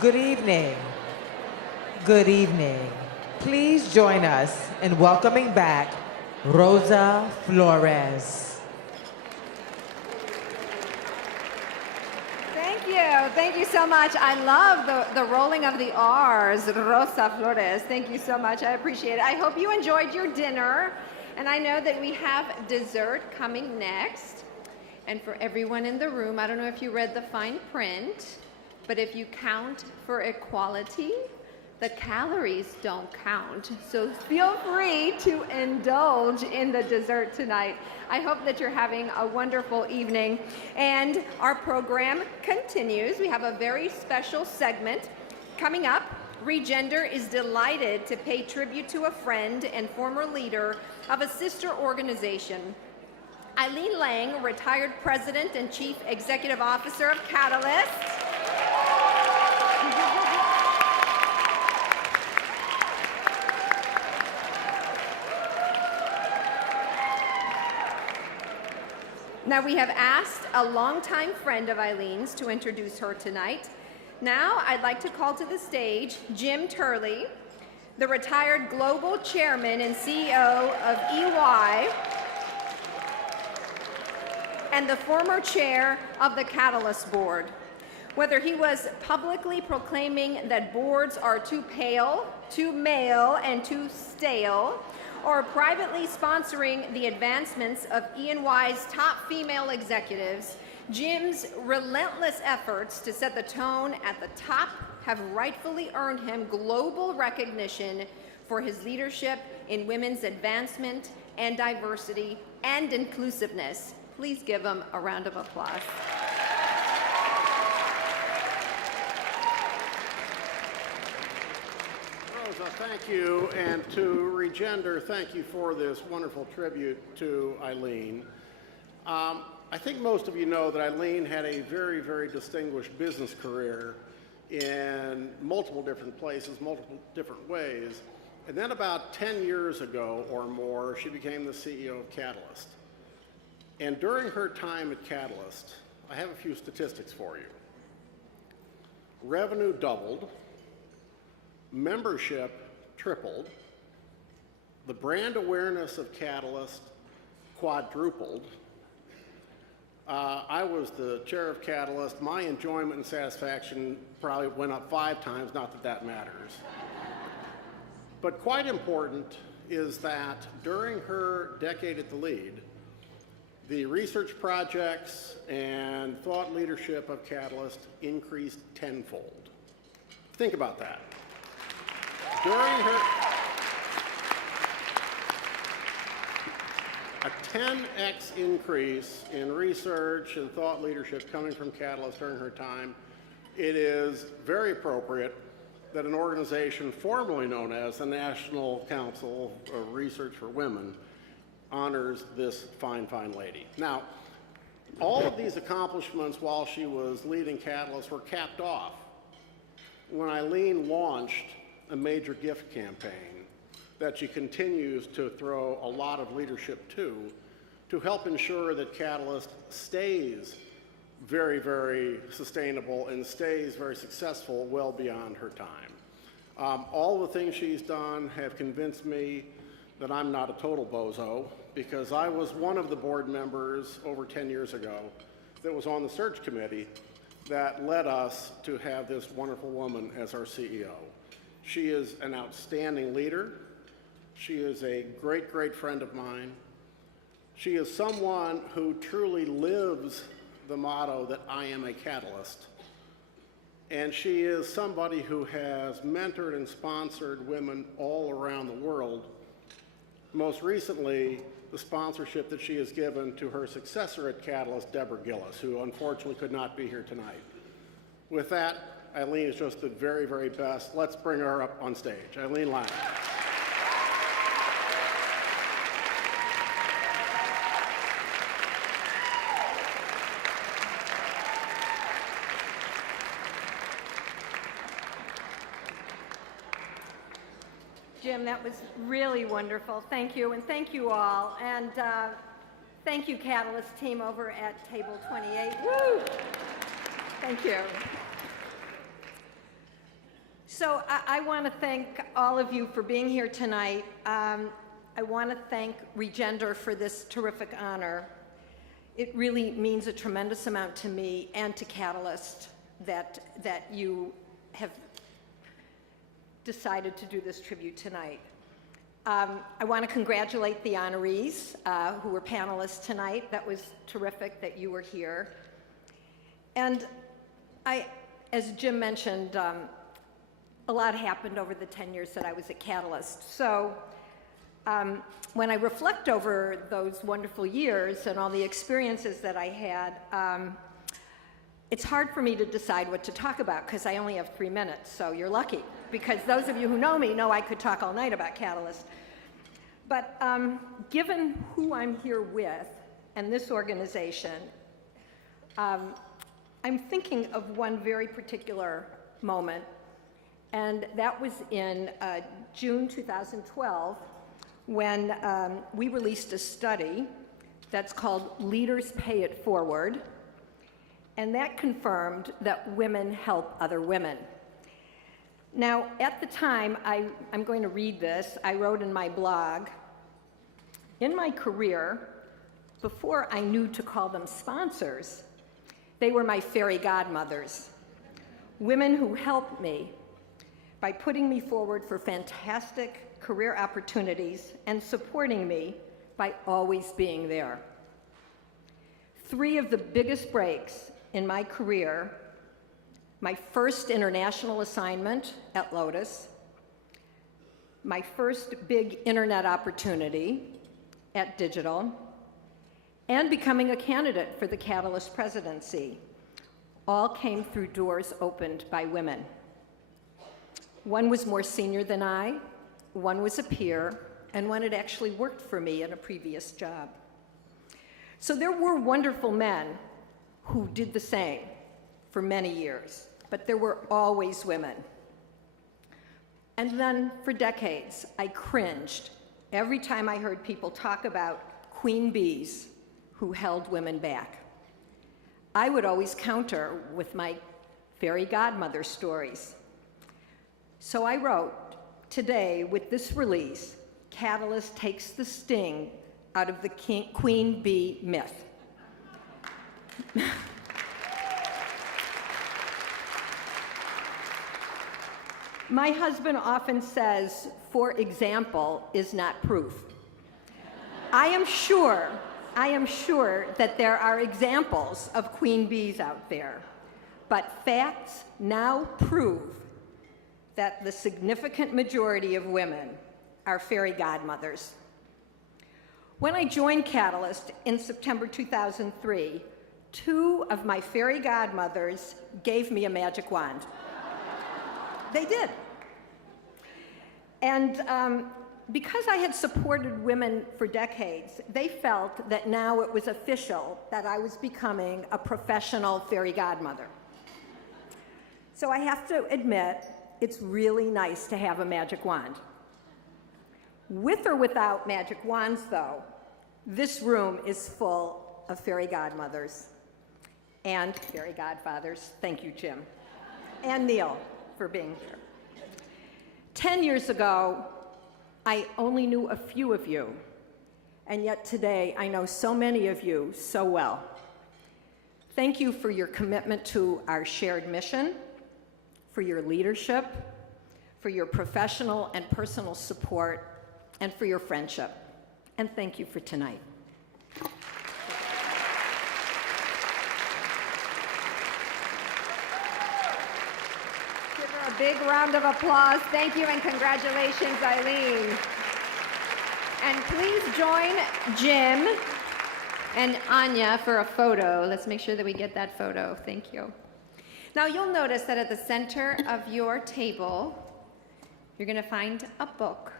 Good evening. Good evening. Please join us in welcoming back Rosa Flores. Thank you so much. I love the rolling of the R's, Rosa Flores. Thank you so much. I appreciate it. I hope you enjoyed your dinner. And I know that we have dessert coming next. And for everyone in the room, I don't know if you read the fine print, but if you count for equality, the calories don't count. So feel free to indulge in the dessert tonight. I hope that you're having a wonderful evening. And our program continues. We have a very special segment coming up. Regender is delighted to pay tribute to a friend and former leader of a sister organization. Eileen Lang, retired president and chief executive officer of Catalyst. Now, we have asked a longtime friend of Eileen's to introduce her tonight. Now, I'd like to call to the stage Jim Turley, the retired global chairman and CEO of EY, and the former chair of the Catalyst board. Whether he was publicly proclaiming that boards are too pale, too male, and too stale, or privately sponsoring the advancements of E&Y's top female executives, Jim's relentless efforts to set the tone at the top have rightfully earned him global recognition for his leadership in women's advancement and diversity and inclusiveness. Please give him a round of applause. Thank you, and to Regender, thank you for this wonderful tribute to Eileen. I think most of you know that Eileen had a very, very distinguished business career in multiple different places, multiple different ways, and then about 10 years ago or more, she became the CEO of Catalyst. And during her time at Catalyst, I have a few statistics for you. Revenue doubled, membership tripled, the brand awareness of Catalyst quadrupled. I was the chair of Catalyst. My enjoyment and satisfaction probably went up 5 times, not that that matters. But quite important is that during her decade at the lead, the research projects and thought leadership of Catalyst increased tenfold. Think about that. During her, a 10x increase in research and thought leadership coming from Catalyst during her time, it is very appropriate that an organization formerly known as the National Council of Research for Women honors this fine, fine lady. Now, all of these accomplishments while she was leading Catalyst were capped off when Eileen launched a major gift campaign that she continues to throw a lot of leadership to help ensure that Catalyst stays very, very sustainable and stays very successful well beyond her time. All the things she's done have convinced me that I'm not a total bozo, because I was one of the board members over 10 years ago that was on the search committee that led us to have this wonderful woman as our CEO. She is an outstanding leader. She is a great, great friend of mine. She is someone who truly lives the motto that I am a catalyst. And she is somebody who has mentored and sponsored women all around the world. Most recently, the sponsorship that she has given to her successor at Catalyst, Deborah Gillis, who unfortunately could not be here tonight. With that, Eileen is just the very, very best. Let's bring her up on stage. Eileen Lang. Jim, that was really wonderful. Thank you, and thank you all. And thank you, Catalyst team over at table 28. Woo! Thank you. So I want to thank all of you for being here tonight. I want to thank Regender for this terrific honor. It really means a tremendous amount to me and to Catalyst that you have decided to do this tribute tonight. I want to congratulate the honorees who were panelists tonight. That was terrific that you were here. And as Jim mentioned, a lot happened over the 10 years that I was at Catalyst. So when I reflect over those wonderful years and all the experiences that I had, it's hard for me to decide what to talk about because I only have 3 minutes, so you're lucky. Because those of you who know me know I could talk all night about Catalyst. But given who I'm here with and this organization, I'm thinking of one very particular moment, and that was in June 2012 when we released a study that's called Leaders Pay It Forward, and that confirmed that women help other women. Now, at the time, I'm going to read this. I wrote in my blog, in my career, before I knew to call them sponsors, they were my fairy godmothers, women who helped me by putting me forward for fantastic career opportunities and supporting me by always being there. 3 of the biggest breaks in my career: my first international assignment at Lotus, my first big internet opportunity at Digital, and becoming a candidate for the Catalyst presidency, all came through doors opened by women. One was more senior than I, one was a peer, and one had actually worked for me in a previous job. So there were wonderful men who did the same for many years, but there were always women. And then for decades, I cringed every time I heard people talk about queen bees who held women back. I would always counter with my fairy godmother stories. So I wrote, today, with this release, Catalyst takes the sting out of the queen bee myth. My husband often says, for example is not proof. I am sure that there are examples of queen bees out there, but facts now prove that the significant majority of women are fairy godmothers. When I joined Catalyst in September 2003, 2 of my fairy godmothers gave me a magic wand. They did. And because I had supported women for decades, they felt that now it was official that I was becoming a professional fairy godmother. So I have to admit, it's really nice to have a magic wand. With or without magic wands, though, this room is full of fairy godmothers and fairy godfathers. Thank you, Jim. And Neil for being here. 10 years ago, I only knew a few of you, and yet today I know so many of you so well. Thank you for your commitment to our shared mission, for your leadership, for your professional and personal support, and for your friendship. And thank you for tonight. Give her a big round of applause. Thank you and congratulations, Eileen. And please join Jim and Anya for a photo. Let's make sure that we get that photo. Thank you. Now you'll notice that at the center of your table, you're going to find a book.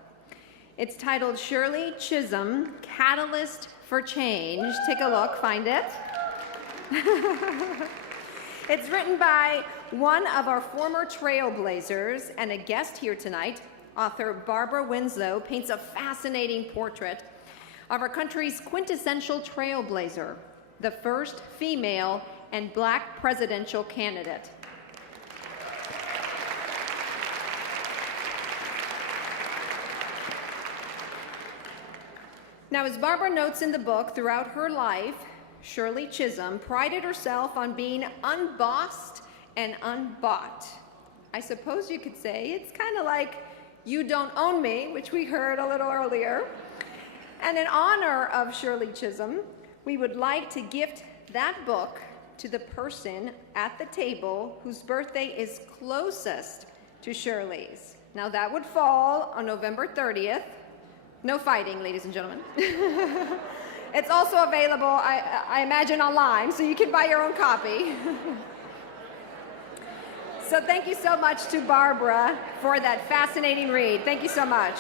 It's titled Shirley Chisholm, Catalyst for Change. Take a look, find it. It's written by one of our former trailblazers and a guest here tonight. Author Barbara Winslow paints a fascinating portrait of our country's quintessential trailblazer, the first female and Black presidential candidate. Now, as Barbara notes in the book, throughout her life, Shirley Chisholm prided herself on being unbossed and unbought. I suppose you could say it's kind of like "You Don't Own Me," which we heard a little earlier. And in honor of Shirley Chisholm, we would like to gift that book to the person at the table whose birthday is closest to Shirley's. Now, that would fall on November 30th. No fighting, ladies and gentlemen. It's also available, I imagine, online, so you can buy your own copy. So thank you so much to Barbara for that fascinating read. Thank you so much.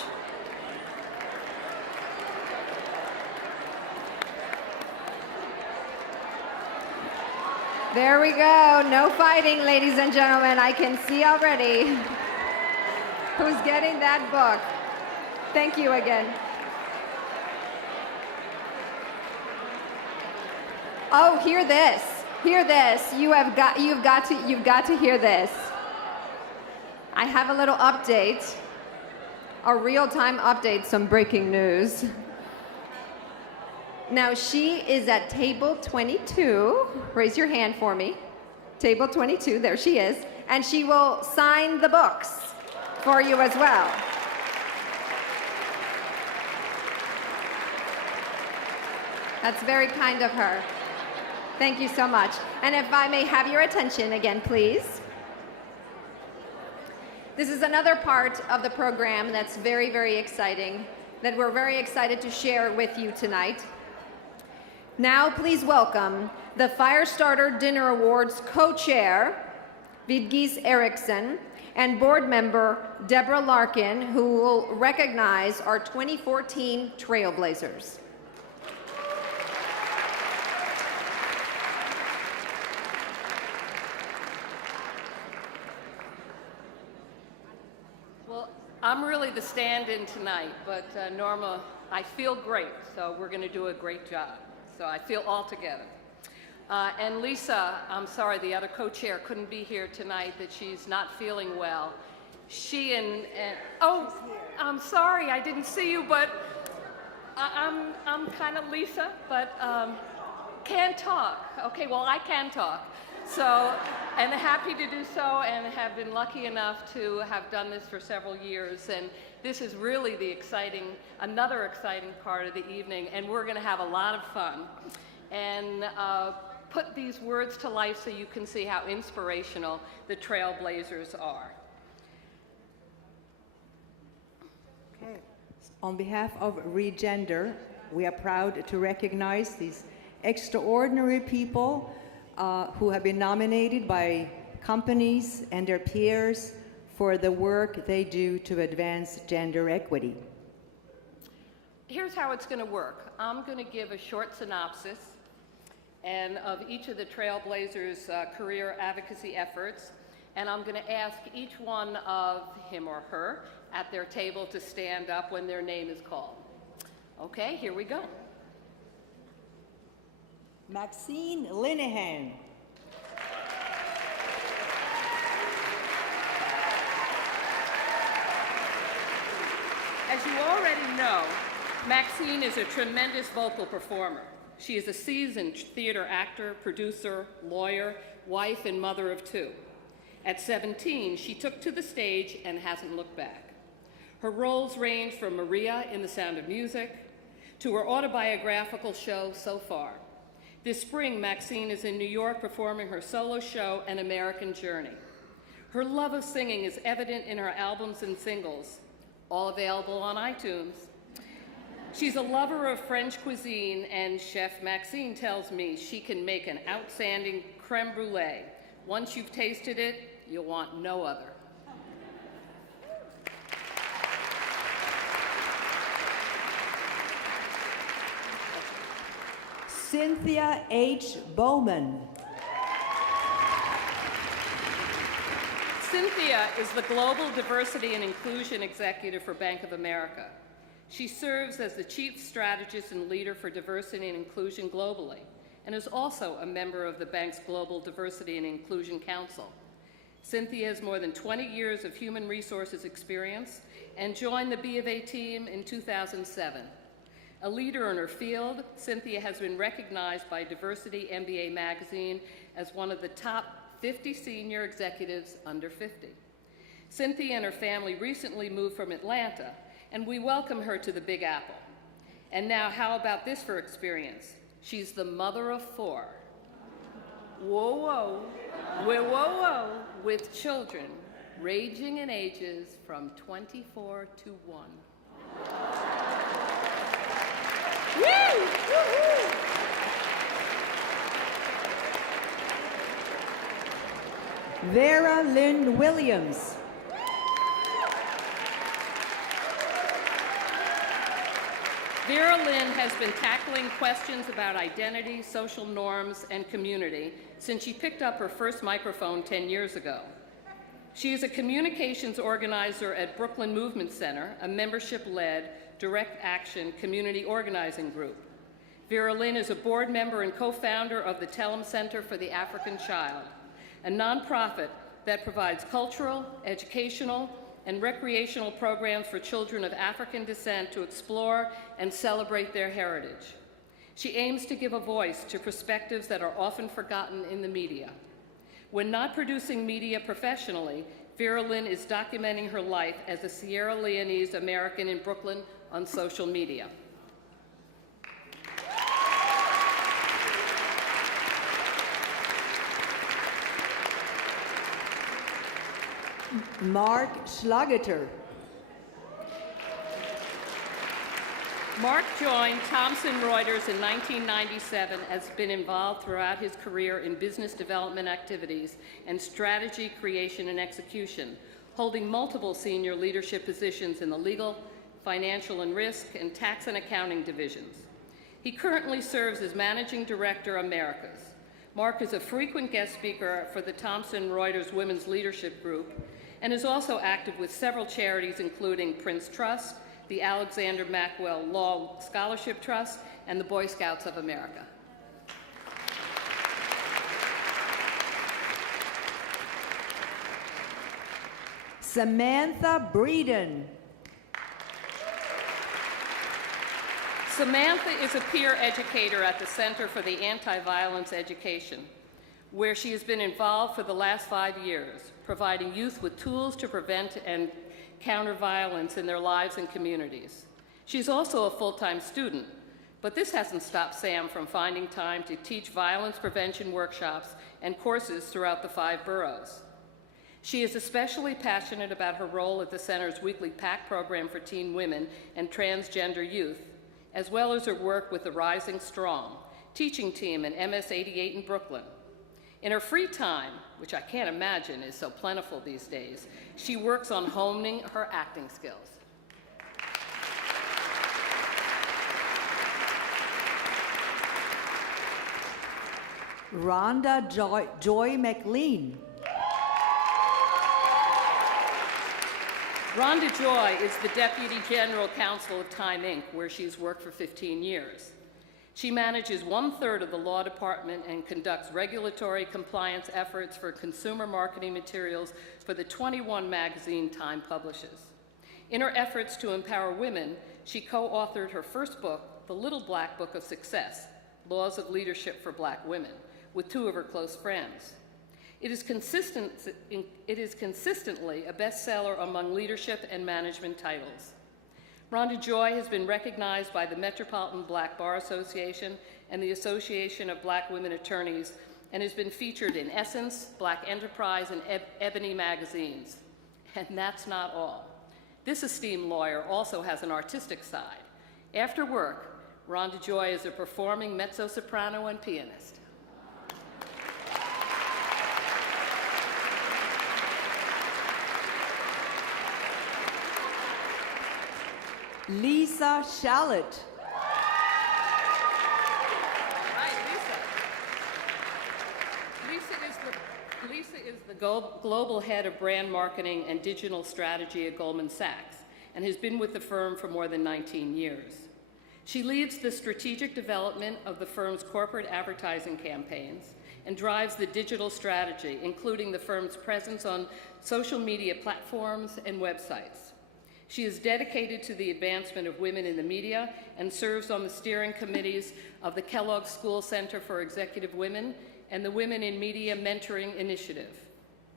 There we go. No fighting, ladies and gentlemen. I can see already who's getting that book. Thank you again. Oh, hear this. Hear this. You've got to hear this. I have a little update, a real-time update, some breaking news. Now, she is at table 22. Raise your hand for me. Table 22, there she is. And she will sign the books for you as well. That's very kind of her. Thank you so much. And if I may have your attention again, please. This is another part of the program that's very, very exciting, that we're very excited to share with you tonight. Now, please welcome the Firestarter Dinner Awards co-chair, Vigdis Eriksson, and board member Deborah Larkin, who will recognize our 2014 Trailblazers. I'm really the stand-in tonight, but Norma, I feel great, so we're going to do a great job. So I feel all together. And Lisa, I'm sorry, the other co-chair couldn't be here tonight, that she's not feeling well. She and oh, I'm sorry, I didn't see you, but I'm kind of Lisa, but can't talk. Okay, well, I can talk. So, and happy to do so, and have been lucky enough to have done this for several years. And this is really the another exciting part of the evening, and we're going to have a lot of fun and put these words to life so you can see how inspirational the Trailblazers are. Okay. On behalf of Regender, we are proud to recognize these extraordinary people who have been nominated by companies and their peers for the work they do to advance gender equity. Here's how it's going to work. I'm going to give a short synopsis of each of the Trailblazers' career advocacy efforts, and I'm going to ask each one of him or her at their table to stand up when their name is called. Okay, here we go. Maxine Linehan. As you already know, Maxine is a tremendous vocal performer. She is a seasoned theater actor, producer, lawyer, wife, and mother of two. At 17, she took to the stage and hasn't looked back. Her roles range from Maria in The Sound of Music to her autobiographical show, So Far. This spring, Maxine is in New York performing her solo show, An American Journey. Her love of singing is evident in her albums and singles, all available on iTunes. She's a lover of French cuisine, and Chef Maxine tells me she can make an outstanding creme brulee. Once you've tasted it, you'll want no other. Cynthia H Bowman. Cynthia is the Global Diversity and Inclusion Executive for Bank of America. She serves as the Chief Strategist and Leader for Diversity and Inclusion globally, and is also a member of the bank's Global Diversity and Inclusion Council. Cynthia has more than 20 years of human resources experience and joined the B of A team in 2007. A leader in her field, Cynthia has been recognized by Diversity MBA magazine as one of the top 50 senior executives under 50. Cynthia and her family recently moved from Atlanta, and we welcome her to the Big Apple. And now, how about this for experience? She's the mother of 4. Whoa, whoa, with children ranging in ages from 24 to 1. Woo! Woo-hoo! Vera Lynn Williams. Vera Lynn has been tackling questions about identity, social norms, and community since she picked up her first microphone 10 years ago. She is a communications organizer at Brooklyn Movement Center, a membership-led, direct action community organizing group. Vera Lynn is a board member and co-founder of the Tellum Center for the African Child, a nonprofit that provides cultural, educational, and recreational programs for children of African descent to explore and celebrate their heritage. She aims to give a voice to perspectives that are often forgotten in the media. When not producing media professionally, Vera Lynn is documenting her life as a Sierra Leonese American in Brooklyn on social media. Mark Schlageter. Mark joined Thomson Reuters in 1997 and has been involved throughout his career in business development activities and strategy creation and execution, holding multiple senior leadership positions in the legal, financial and risk, and tax and accounting divisions. He currently serves as Managing Director Americas. Mark is a frequent guest speaker for the Thomson Reuters Women's Leadership Group and is also active with several charities including Prince Trust, the Alexander Macwell Law Scholarship Trust, and the Boy Scouts of America. Samantha Breeden. Samantha is a peer educator at the Center for the Anti-Violence Education, where she has been involved for the last 5 years, providing youth with tools to prevent and counter violence in their lives and communities. She's also a full-time student, but this hasn't stopped Sam from finding time to teach violence prevention workshops and courses throughout the 5 boroughs. She is especially passionate about her role at the Center's weekly PAC program for teen women and transgender youth, as well as her work with the Rising Strong teaching team in MS 88 in Brooklyn. In her free time, which I can't imagine is so plentiful these days, she works on honing her acting skills. Rhonda Joy Mclean. Rhonda Joy is the Deputy General Counsel of Time Inc., where she's worked for 15 years. She manages 1/3 of the law department and conducts regulatory compliance efforts for consumer marketing materials for the 21 magazine Time publishes. In her efforts to empower women, she co-authored her first book, The Little Black Book of Success, Laws of Leadership for Black Women, with 2 of her close friends. It is consistently a bestseller among leadership and management titles. Rhonda Joy has been recognized by the Metropolitan Black Bar Association and the Association of Black Women Attorneys and has been featured in Essence, Black Enterprise, and Ebony magazines. And that's not all. This esteemed lawyer also has an artistic side. After work, Rhonda Joy is a performing mezzo-soprano and pianist. Lisa Shallot. Lisa is the global head of brand marketing and digital strategy at Goldman Sachs and has been with the firm for more than 19 years. She leads the strategic development of the firm's corporate advertising campaigns and drives the digital strategy, including the firm's presence on social media platforms and websites. She is dedicated to the advancement of women in the media and serves on the steering committees of the Kellogg School Center for Executive Women and the Women in Media Mentoring Initiative.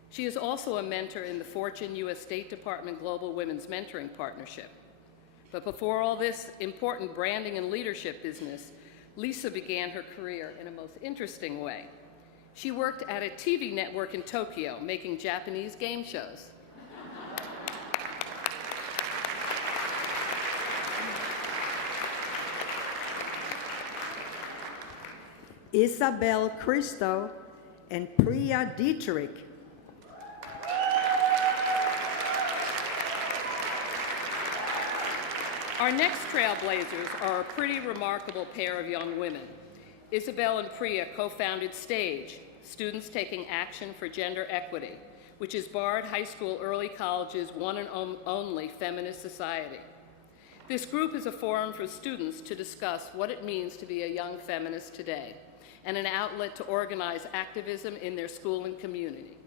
She is also a mentor in the Fortune U.S. State Department Global Women's Mentoring Partnership. But before all this important branding and leadership business, Lisa began her career in a most interesting way. She worked at a TV network in Tokyo, making Japanese game shows. Isabel Cristo and Priya Dietrich. Our next trailblazers are a pretty remarkable pair of young women. Isabel and Priya co-founded STAGE, Students Taking Action for Gender Equity, which is Bard High School Early College's one and only feminist society. This group is a forum for students to discuss what it means to be a young feminist today, and an outlet to organize activism in their school and community.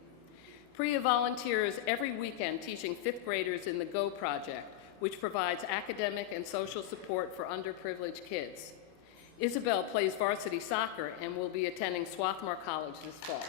Priya volunteers every weekend teaching fifth graders in the GO Project, which provides academic and social support for underprivileged kids. Isabel plays varsity soccer and will be attending Swarthmore College this fall.